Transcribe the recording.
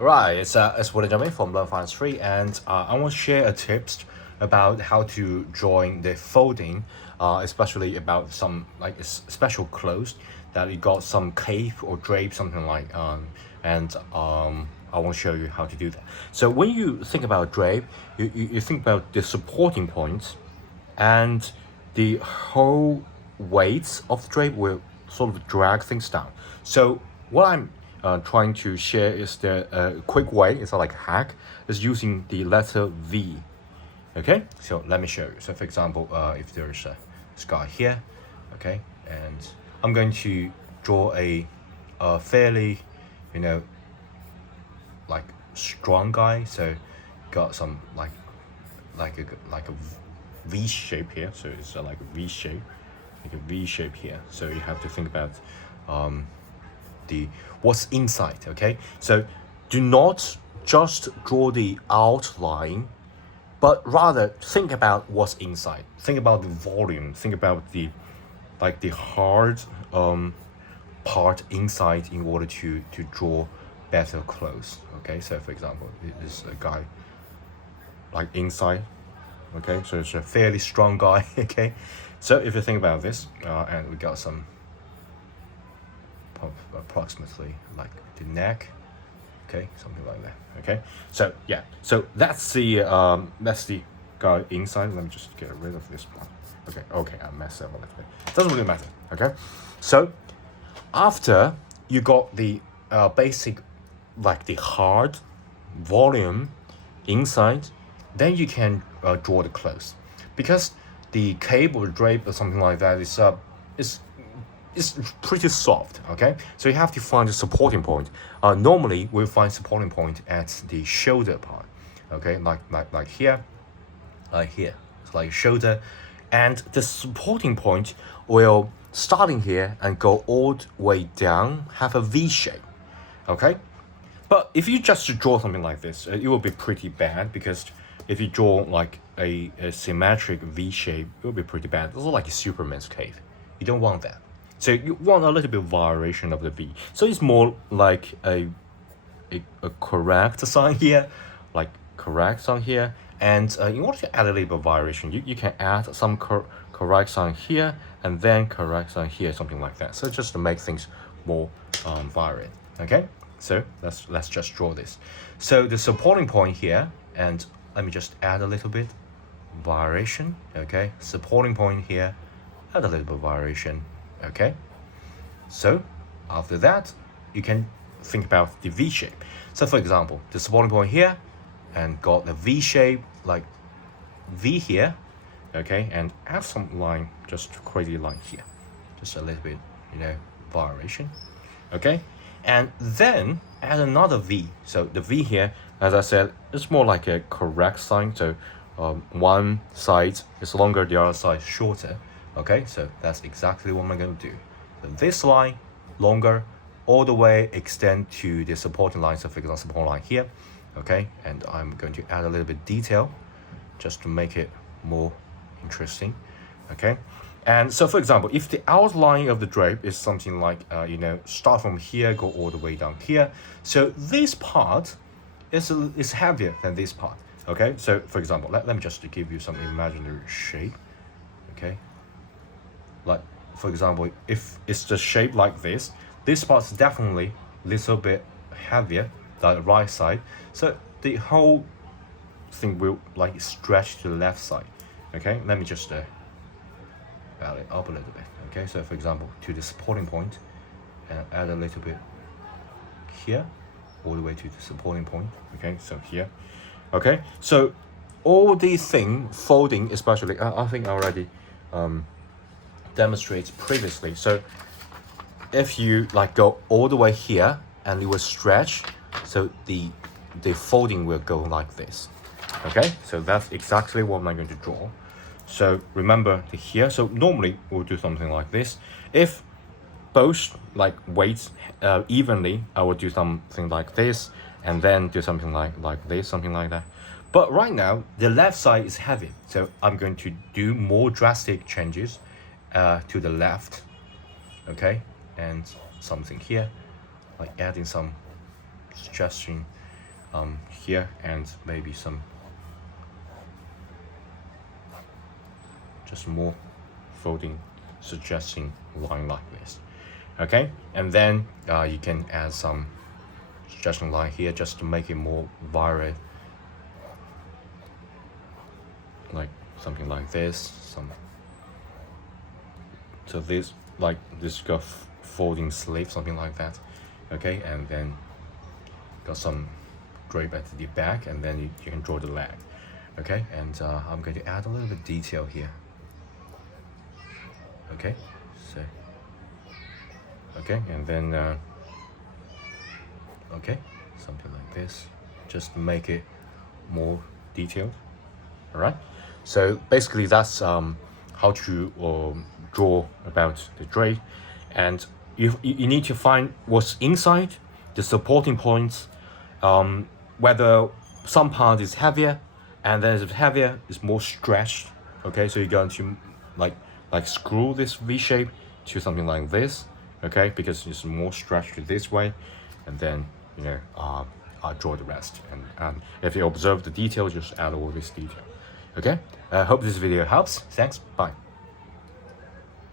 Right, it's Udemy from Learn Finance 3, and I want to share a tips about how to join the folding, especially about some like special clothes that you got some cape or drape, something like, and I want to show you how to do that. So when you think about drape, you think about the supporting points, and the whole weight of the drape will sort of drag things down. So what I'm trying to share is the quick way, it's like a hack, is using the letter V. Okay, so let me show you. So for example, if there's a sky here, okay, and I'm going to draw a fairly, you know, like strong guy. So got some like a V shape here. So it's like a V shape, like a V shape here. So you have to think about the what's inside. Okay, so do not just draw the outline, but rather think about what's inside. Think about the volume. Think about the hard part inside in order to draw better clothes. Okay, so for example, this is a guy like inside. Okay, so it's a fairly strong guy. Okay, so if you think about this, and we got some approximately like the neck, okay, something like that. Okay, so yeah, so that's the guy inside. Let me just get rid of this one. Okay, I messed up a little bit. Doesn't really matter. Okay, so after you got the basic, like the hard volume inside, then you can draw the clothes, because the cape or drape or something like that is pretty soft. Okay, so you have to find a supporting point. Normally we'll find supporting point at the shoulder part. Okay, like here, like here, it's like shoulder, and the supporting point will starting here and go all the way down, have a V shape. Okay, but if you just draw something like this, it will be pretty bad, because if you draw like a symmetric V shape, it will be pretty bad. It's like a Superman's cape. You don't want that. So you want a little bit of variation of the V. So it's more like a correct sign here, like correct sign here. And in order to add a little bit of variation, you can add some correct sign here, and then correct sign here, something like that. So just to make things more varied. Okay, so let's just draw this. So the supporting point here, and let me just add a little bit variation. Okay, supporting point here, add a little bit of variation. Okay, so after that you can think about the V shape. So for example, the supporting point here, and got the V shape, like V here. Okay, and add some line, just crazy line here, just a little bit, variation. Okay, and then add another V. So the V here, as I said, it's more like a correct sign. So one side is longer, the other side is shorter. Okay, so that's exactly what I'm going to do. So this line longer, all the way extend to the supporting line. So for example, support line here. Okay, and I'm going to add a little bit detail just to make it more interesting. Okay, and so for example, if the outline of the drape is something like start from here, go all the way down here, so this part is heavier than this part. Okay, so for example, let me just give you some imaginary shape. Okay, like for example, if it's the shape like this part's definitely a little bit heavier than the right side, so the whole thing will like stretch to the left side. Okay, let me just add it up a little bit. Okay, so for example, to the supporting point, and add a little bit here, all the way to the supporting point. Okay, so here. Okay, so all these things folding, especially, I think I already demonstrated previously. So if you like go all the way here and it will stretch, so the folding will go like this. Okay, so that's exactly what I'm going to draw. So remember the here. So normally we'll do something like this. If both like weights evenly, I will do something like this, and then do something like this, something like that. But right now the left side is heavy, so I'm going to do more drastic changes to the left. Okay, and something here, like adding some suggestion here, and maybe some just more folding suggesting line like this. Okay, and then you can add some suggestion line here just to make it more varied, like something like this. So this, like this got folding sleeve, something like that. Okay, and then got some drape at the back, and then you can draw the leg. Okay, and I'm going to add a little bit detail here. Okay, so okay, and then okay, something like this, just to make it more detailed. All right, so basically that's how to draw about the drape, and you need to find what's inside the supporting points, whether some part is heavier, and then if it's heavier, it's more stretched. Okay, so you're going to like screw this V shape to something like this. Okay, because it's more stretched this way, and then I draw the rest, and if you observe the detail, just add all this detail. Okay, I hope this video helps. Thanks, bye.